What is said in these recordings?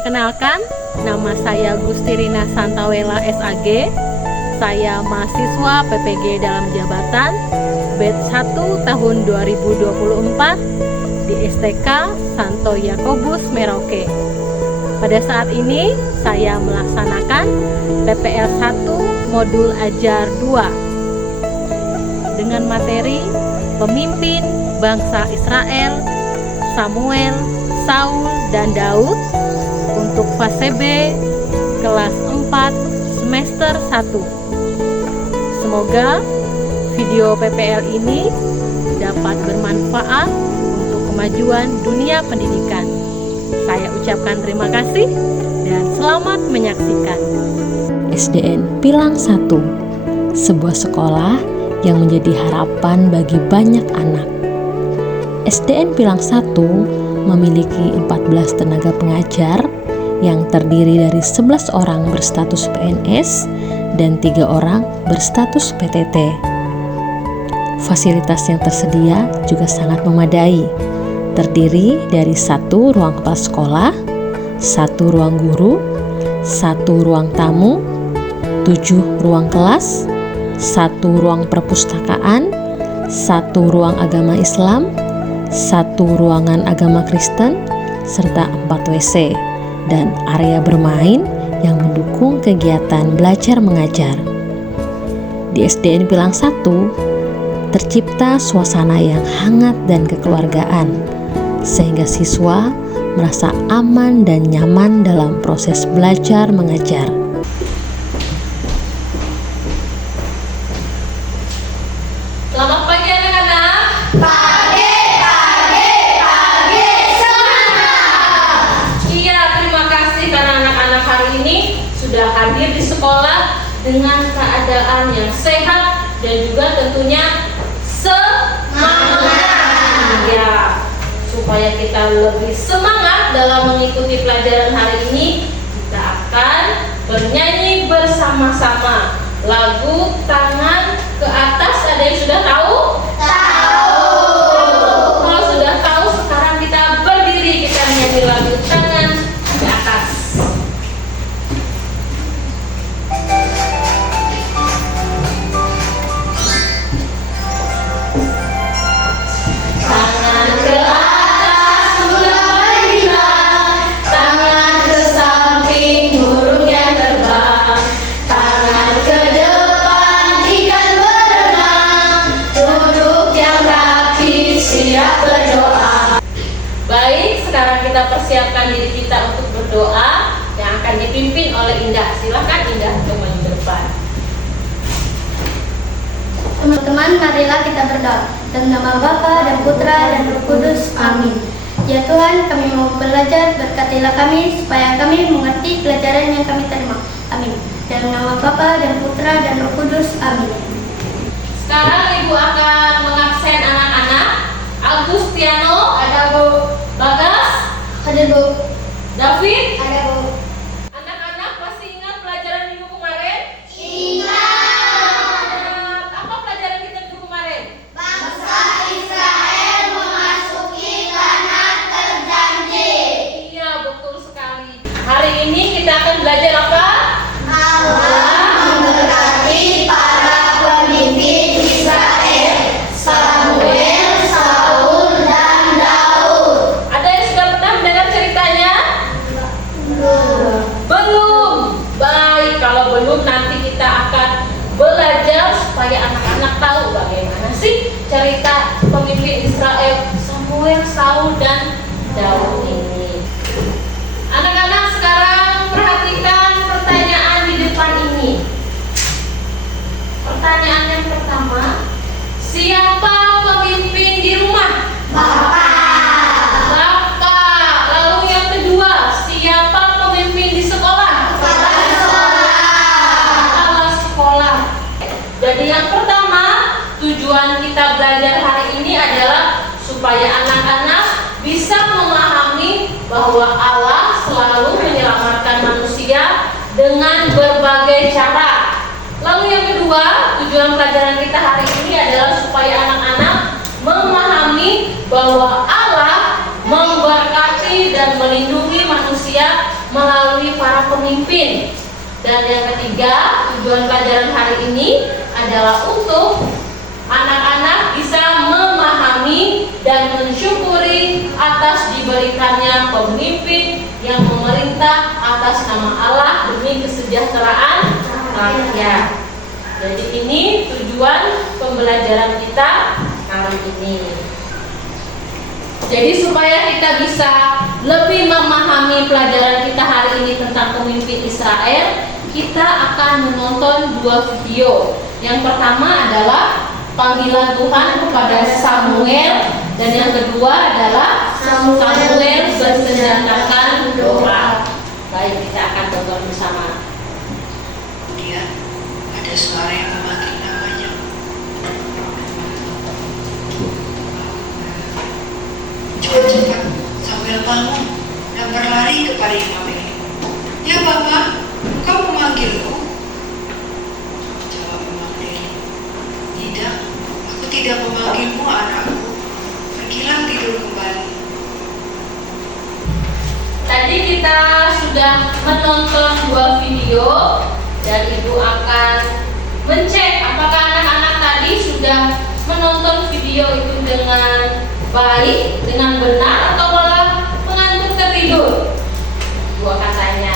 Perkenalkan, nama saya Gustirina Santawela SAG. Saya mahasiswa PPG dalam jabatan batch 1 tahun 2024 di STK Santo Yakobus Merauke. Pada saat ini saya melaksanakan PPL 1 modul ajar 2 dengan materi pemimpin bangsa Israel, Samuel, Saul, dan Daud untuk fase B kelas 4 semester 1. Semoga video PPL ini dapat bermanfaat untuk kemajuan dunia pendidikan. Saya ucapkan terima kasih dan selamat menyaksikan. SDN Pilang 1, sebuah sekolah yang menjadi harapan bagi banyak anak. SDN Pilang 1 memiliki 14 tenaga pengajar yang terdiri dari 11 orang berstatus PNS dan 3 orang berstatus PTT. Fasilitas yang tersedia juga sangat memadai, terdiri dari 1 ruang kepala sekolah, 1 ruang guru, 1 ruang tamu, 7 ruang kelas, 1 ruang perpustakaan, 1 ruang agama Islam, 1 ruangan agama Kristen, serta 4 WC dan area bermain yang mendukung kegiatan belajar mengajar. Di SDN Pilang 1 tercipta suasana yang hangat dan kekeluargaan, sehingga siswa merasa aman dan nyaman dalam proses belajar mengajar. Selamat pagi anak-anak. Pagi, semangat! Iya, terima kasih karena anak-anak hari ini sudah hadir di sekolah dengan keadaan yang sehat dan juga tentunya semangat. Ya, supaya kita lebih semangat dalam mengikuti pelajaran hari ini, kita akan bernyanyi bersama-sama lagu Tangan ke Atas. Ada yang sudah tahu? Kalau sudah tahu, sekarang kita berdiri, kita menyanyi lagu Tangan ke Atas. Tangan ke atas, bulan berkilau, tangan ke samping, burung yang terbang, tangan ke depan, ikan berenang, duduk yang rapi, siap berdoa. Baik, sekarang kita persiapkan diri kita untuk berdoa yang akan dipimpin oleh Indah. Silakan Indah untuk maju ke depan. Teman-teman, marilah kita berdoa. Dalam nama Bapa dan Putra dan Roh Kudus. Amin. Ya Tuhan, kami mau belajar, berkatilah kami supaya kami mengerti pelajaran yang kami terima. Amin. Dalam nama Bapa dan Putra dan Roh Kudus. Amin. Sekarang Ibu akan mengabsen anak-anak. Agustiano, ada Bu. Bagas, Ada Bu. David. Ada Bu. Anak-anak masih ingat pelajaran minggu kemarin? Ingat. Apa pelajaran kita minggu kemarin? Bangsa Israel memasuki tanah terjanji. Iya, betul sekali. Hari ini kita akan belajar apa? Allah memberkati para pemimpin Israel, Samuel, Saul, dan Daud. Ada yang sudah pernah mendengar ceritanya? Belum. Baik, kalau belum nanti kita akan belajar supaya anak-anak tahu bagaimana sih cerita pemimpin Israel Samuel, Saul, dan Daud ini. Anak-anak sekarang perhatikan pertanyaan di depan ini. Pertanyaan yang pertama, siapa pemimpin di rumah? Bapak, Bapak. Lalu yang kedua, siapa pemimpin di sekolah? kepala sekolah. Kepala sekolah. Jadi yang pertama, tujuan kita belajar hari ini adalah supaya anak-anak bisa memahami bahwa Allah selalu menyelamatkan manusia dengan berbagai cara. Lalu yang kedua, tujuan pelajaran kita hari ini adalah supaya anak-anak memahami bahwa Allah memberkati dan melindungi manusia pemimpin. Dan yang ketiga, tujuan pelajaran hari ini adalah untuk anak-anak bisa memahami dan mensyukuri atas diberikannya pemimpin yang memerintah atas nama Allah demi kesejahteraan rakyat. Jadi ini tujuan pembelajaran kita kali ini. Jadi supaya kita bisa lebih memahami pelajaran kita hari ini tentang pemimpin Israel, kita akan menonton 2 video. Yang pertama adalah panggilan Tuhan kepada Samuel, dan yang kedua adalah Samuel bersenjatakan doa. Baik, kita akan tonton bersama. Kemudian ada suara yang memanggil namanya. Cepat-cepat Samuel bangun dan berlari kepada Imam Eli. Ya Bapak, engkau memanggilku? Jawab Imam Eli. Tidak, aku tidak memanggilmu anakku. Pergilah tidur kembali. Tadi kita sudah menonton 2 video dan Ibu akan mencek apakah anak-anak tadi sudah menonton video itu dengan baik, dengan benar, atau malah mengantuk tertidur. Ibu akan tanya.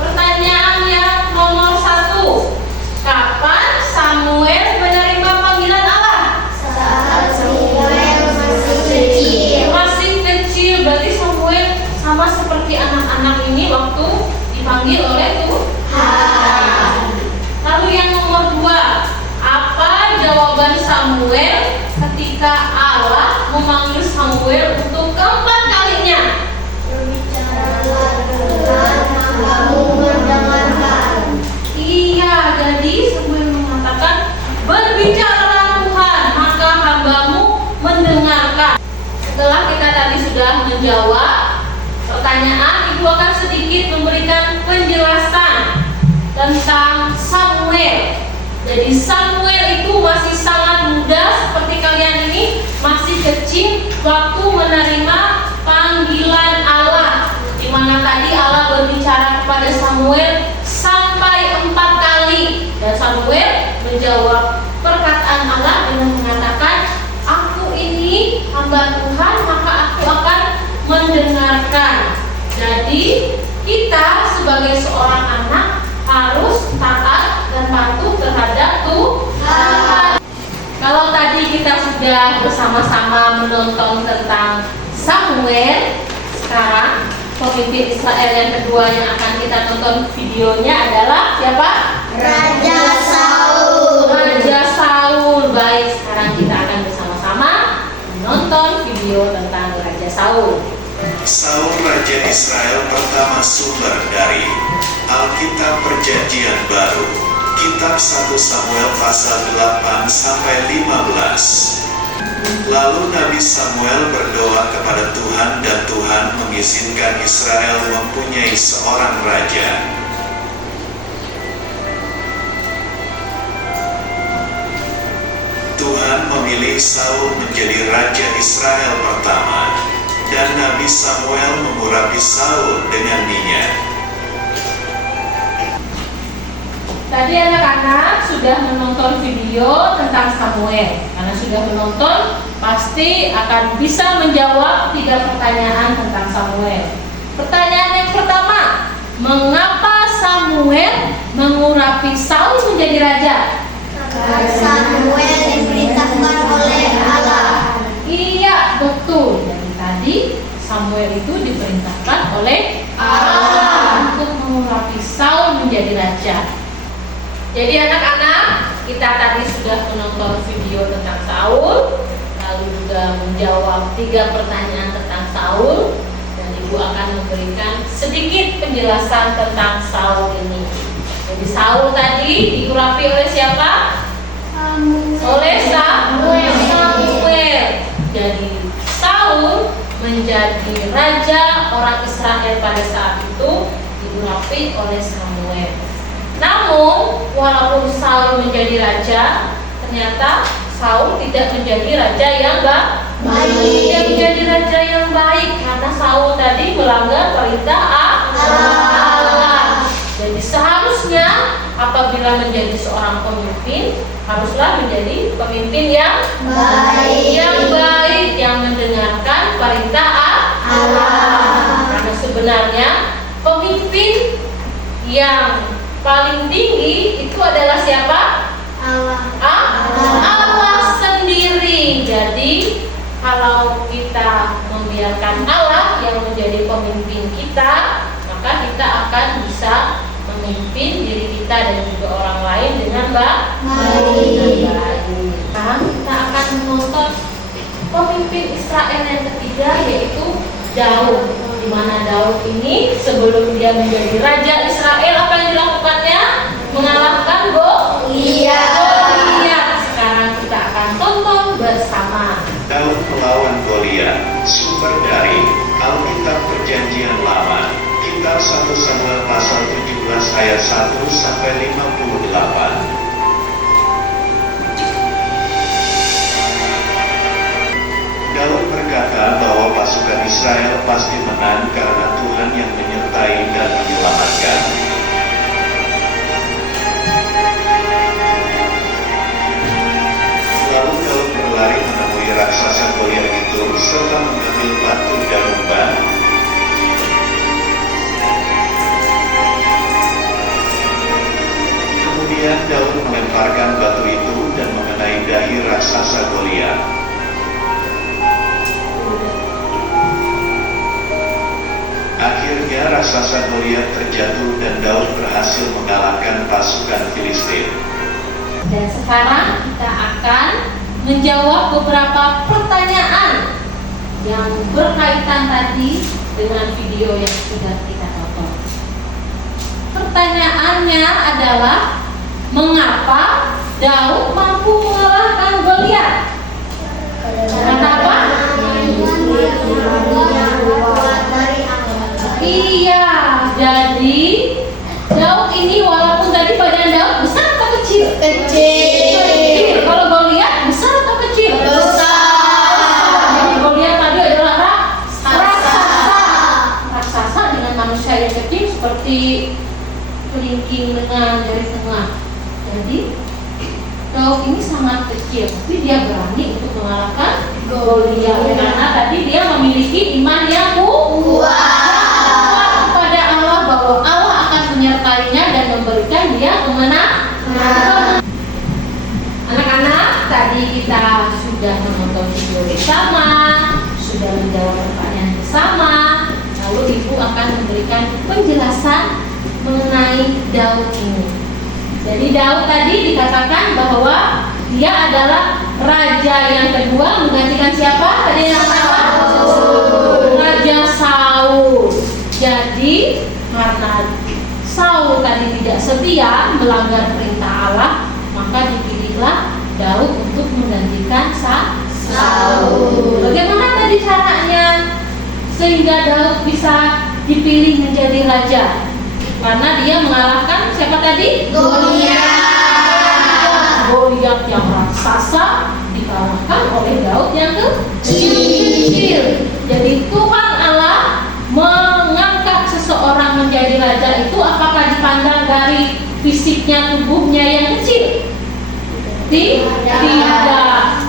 Pertanyaan yang nomor 1, kapan Samuel menerima panggilan Allah? Saat Samuel masih kecil. Masih kecil, berarti Samuel sama seperti anak-anak ini waktu dipanggil oleh Tuhan. Lalu yang nomor 2, apa jawaban Samuel ketika Allah memanggil Samuel untuk keempat kalinya? Berbicaralah Tuhan, hambamu mendengarkan. Iya, jadi Samuel mengatakan, berbicaralah Tuhan, maka hambamu mendengarkan. Setelah kita tadi sudah menjawab pertanyaan, Ibu akan sedikit memberikan penjelasan tentang Samuel. Jadi Samuel itu masih sangat muda, seperti kalian ini masih kecil waktu menerima panggilan Allah, di mana tadi Allah berbicara kepada Samuel sampai 4 kali, dan Samuel menjawab perkataan Allah dengan mengatakan, aku ini hamba Tuhan, maka aku akan mendengarkan. Jadi kita sebagai seorang anak harus taat dan patuh terhadap Tuhan. Kalau tadi kita sudah bersama-sama menonton tentang Samuel, sekarang pemimpin Israel yang kedua yang akan kita tonton videonya adalah siapa? Raja Saul. Raja Saul. Baik, sekarang kita akan bersama-sama menonton video tentang Raja Saul. Saul Raja Israel pertama, sumber dari Alkitab Perjanjian Baru, Kitab 1 Samuel pasal 8 sampai 15. Lalu Nabi Samuel berdoa kepada Tuhan, dan Tuhan mengizinkan Israel mempunyai seorang raja. Tuhan memilih Saul menjadi raja Israel pertama, dan Nabi Samuel mengurapi Saul dengan minyak. Tadi anak-anak sudah menonton video tentang Samuel. Karena sudah menonton, pasti akan bisa menjawab 3 pertanyaan tentang Samuel. Pertanyaan yang pertama, mengapa Samuel mengurapi Saul menjadi raja? Karena Samuel diperintahkan oleh Allah. Iya, betul. Dari tadi Samuel itu diperintahkan oleh Allah untuk mengurapi Saul menjadi raja. Jadi anak-anak, kita tadi sudah menonton video tentang Saul, lalu juga menjawab 3 pertanyaan tentang Saul, dan Ibu akan memberikan sedikit penjelasan tentang Saul ini. Jadi Saul tadi diurapi oleh siapa? Oleh Samuel. Jadi Saul menjadi raja orang Israel pada saat itu diurapi oleh Samuel. Namun walaupun Saul menjadi raja, ternyata Saul tidak menjadi raja yang baik. Tidak menjadi raja yang baik karena Saul tadi melanggar perintah Allah. apabila menjadi seorang pemimpin haruslah menjadi pemimpin yang baik, yang mendengarkan perintah Allah. Karena sebenarnya pemimpin yang paling tinggi itu adalah siapa? Allah sendiri. Jadi kalau kita membiarkan Allah yang menjadi pemimpin kita, maka kita akan bisa memimpin diri kita dan juga orang lain dengan baik. Nah, kita akan menonton pemimpin Israel yang ketiga, yaitu Daud. Di mana Daud ini sebelum dia menjadi raja Israel, apa yang dilakukannya? Mengalahkan Goliat. Sekarang kita akan tonton bersama. Daud melawan Goliat. Sumber dari Alkitab Perjanjian Lama, Kitab 1 Samuel pasal 17 ayat 1 sampai 58. Daud berkata bahwa pasukan Israel pasti menang karena Tuhan yang menyertai dan menyelamatkan. Lalu Daud berlari menemui raksasa Goliat itu serta mengambil batu dan umpan. Kemudian Daud melemparkan batu itu dan mengenai dahi raksasa Goliat. Akhirnya raksasa Goliat terjatuh dan Daud berhasil mengalahkan pasukan Filistin. Dan sekarang kita akan menjawab beberapa pertanyaan yang berkaitan tadi dengan video yang sudah kita tonton. Pertanyaannya adalah, mengapa Daud mampu mengalahkan Goliat? Karena apa? Iya, jadi Daud ini walaupun tadi badan Daud besar atau kecil? Kecil. Kalau Goliat besar atau kecil? Jadi Goliat tadi adalah raksasa dengan manusia yang kecil seperti kelingking dengan jari tengah. Jadi Daud ini sangat kecil, tapi dia berani untuk mengalahkan Goliat karena tadi dia memiliki iman yang kuat kepada Allah, bahwa Allah akan menyertainya dan memberikan dia kemenangan. Anak-anak, tadi kita sudah menonton video bersama, sudah menjawab pertanyaan bersama. Lalu ibu akan memberikan penjelasan mengenai Daud ini. Jadi Daud tadi dikatakan bahwa dia adalah raja yang kedua menggantikan siapa? Tadi yang pertama Raja Saul. Jadi karena Saul tadi tidak setia, melanggar perintah Allah, maka dipilihlah Daud untuk menggantikan Saul. Bagaimana tadi caranya sehingga Daud bisa dipilih menjadi raja? Karena dia mengalahkan siapa tadi? Goliat yang raksasa dikalahkan oleh Daud yang kecil. Jadi Tuhan Allah mengangkat seseorang menjadi raja itu apakah dipandang dari fisiknya, tubuhnya yang kecil? Tidak.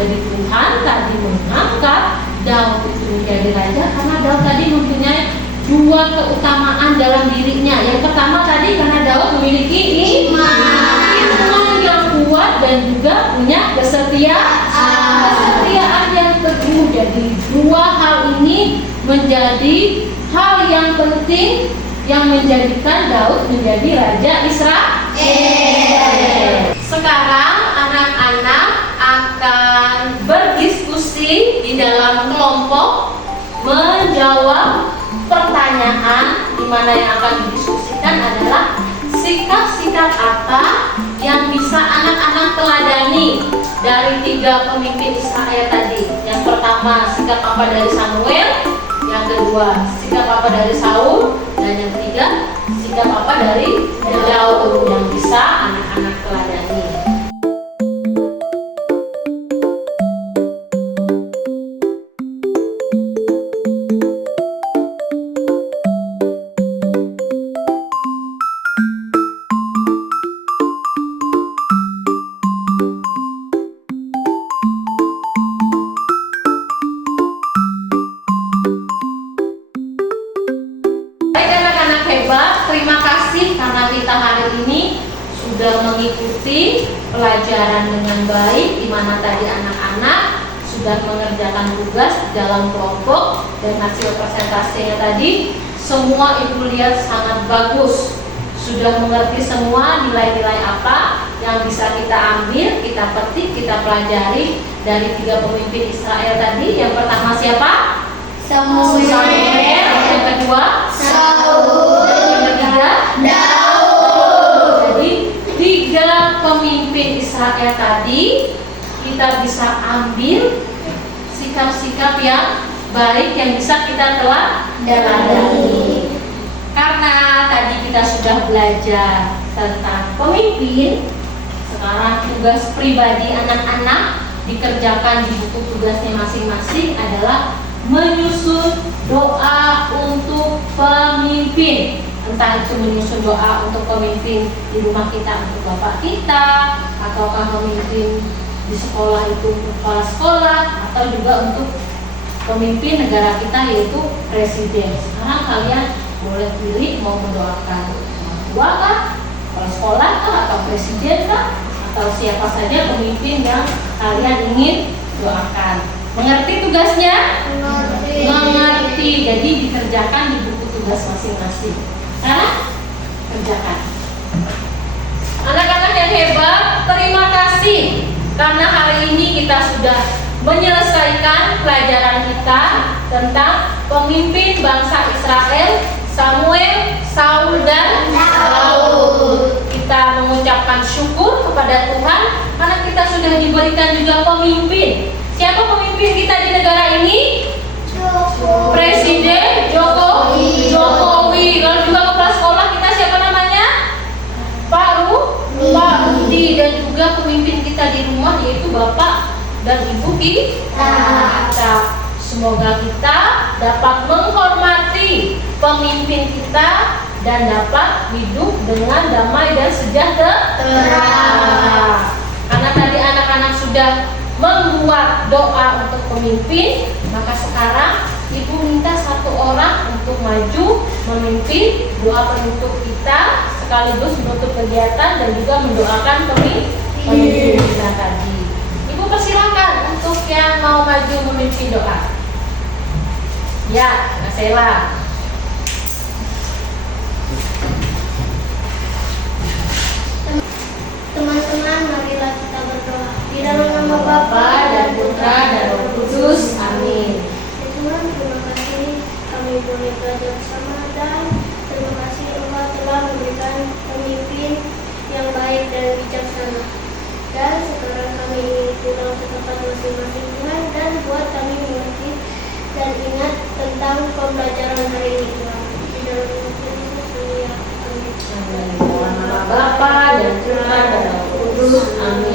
Jadi Tuhan tadi mengangkat Daud itu menjadi raja karena Daud tadi mempunyai dua keutamaan dalam dirinya. Yang pertama tadi karena Daud memiliki iman yang kuat dan juga punya kesetiaan yang teguh. Jadi dua hal ini menjadi hal yang penting yang menjadikan Daud menjadi raja Israel. Sekarang anak-anak akan berdiskusi di dalam kelompok menjawab pertanyaan, di mana yang akan didiskusikan adalah sikap-sikap apa yang bisa anak-anak teladani dari tiga pemimpin Israel tadi. Yang pertama, sikap apa dari Samuel. Yang kedua, sikap apa dari Saul. Dan yang ketiga, sikap apa dari Daud yang bisa anak-anak teladani. mengikuti pelajaran dengan baik, di mana tadi anak-anak sudah mengerjakan tugas dalam kelompok dan hasil presentasinya tadi semua ibu lihat sangat bagus. Sudah mengerti semua nilai-nilai apa yang bisa kita ambil, kita petik, kita pelajari dari 3 pemimpin Israel tadi. Yang pertama siapa? Samuel. Yang kedua Saul. Dan yang ketiga Daud. Jadi 3 pemimpin Israel tadi kita bisa ambil sikap-sikap yang baik yang bisa kita teladani. Karena tadi kita sudah belajar tentang pemimpin, sekarang tugas pribadi anak-anak dikerjakan di buku tugasnya masing-masing adalah menyusun doa untuk pemimpin. Entah itu menyusun doa untuk pemimpin di rumah kita untuk bapak kita, ataukah pemimpin di sekolah itu untuk kepala sekolah, atau juga untuk pemimpin negara kita yaitu presiden. Sekarang kalian boleh pilih mau mendoakan orang tua kah, kepala sekolah kah, atau presiden kah, atau siapa saja pemimpin yang kalian ingin doakan. Mengerti tugasnya? Mengerti. Jadi dikerjakan di buku tugas masing-masing. Sekarang kerjakan. Anak-anak yang hebat, terima kasih karena hari ini kita sudah menyelesaikan pelajaran kita tentang pemimpin bangsa Israel, Samuel, Saul, dan Daud. Kita mengucapkan syukur kepada Tuhan karena kita sudah diberikan juga pemimpin. Siapa pemimpin kita di negara ini? Presiden Jokowi. Lalu juga kepala sekolah kita siapa namanya? Pak Rudi. Dan juga pemimpin kita di rumah yaitu Bapak dan Ibu kita. Semoga kita dapat menghormati pemimpin kita dan dapat hidup dengan damai dan sejahtera. Karena tadi anak-anak sudah membuat doa untuk pemimpin, maka sekarang Ibu minta 1 orang untuk maju memimpin doa penutup kita sekaligus menutup kegiatan dan juga mendoakan pemimpin kita tadi. Ibu persilakan untuk yang mau maju memimpin doa. Ya, Kak Sela. Teman-teman, marilah kita berdoa. Di dalam nama Bapa Bapa dan Putra dan Roh Kudus. Amin. Ya Tuhan, terima kasih kami boleh belajar bersama dan terima kasih Allah telah memberikan pemimpin yang baik dan bijaksana. Dan sekarang kami ingin pulang ke tempat masing-masing Tuhan dan buat kami mengerti dan ingat tentang pembelajaran hari ini Tuhan. Di dalam nama Yesus ya. Amin. Dalam nama Bapa dan Putra dan Roh Kudus. Amin.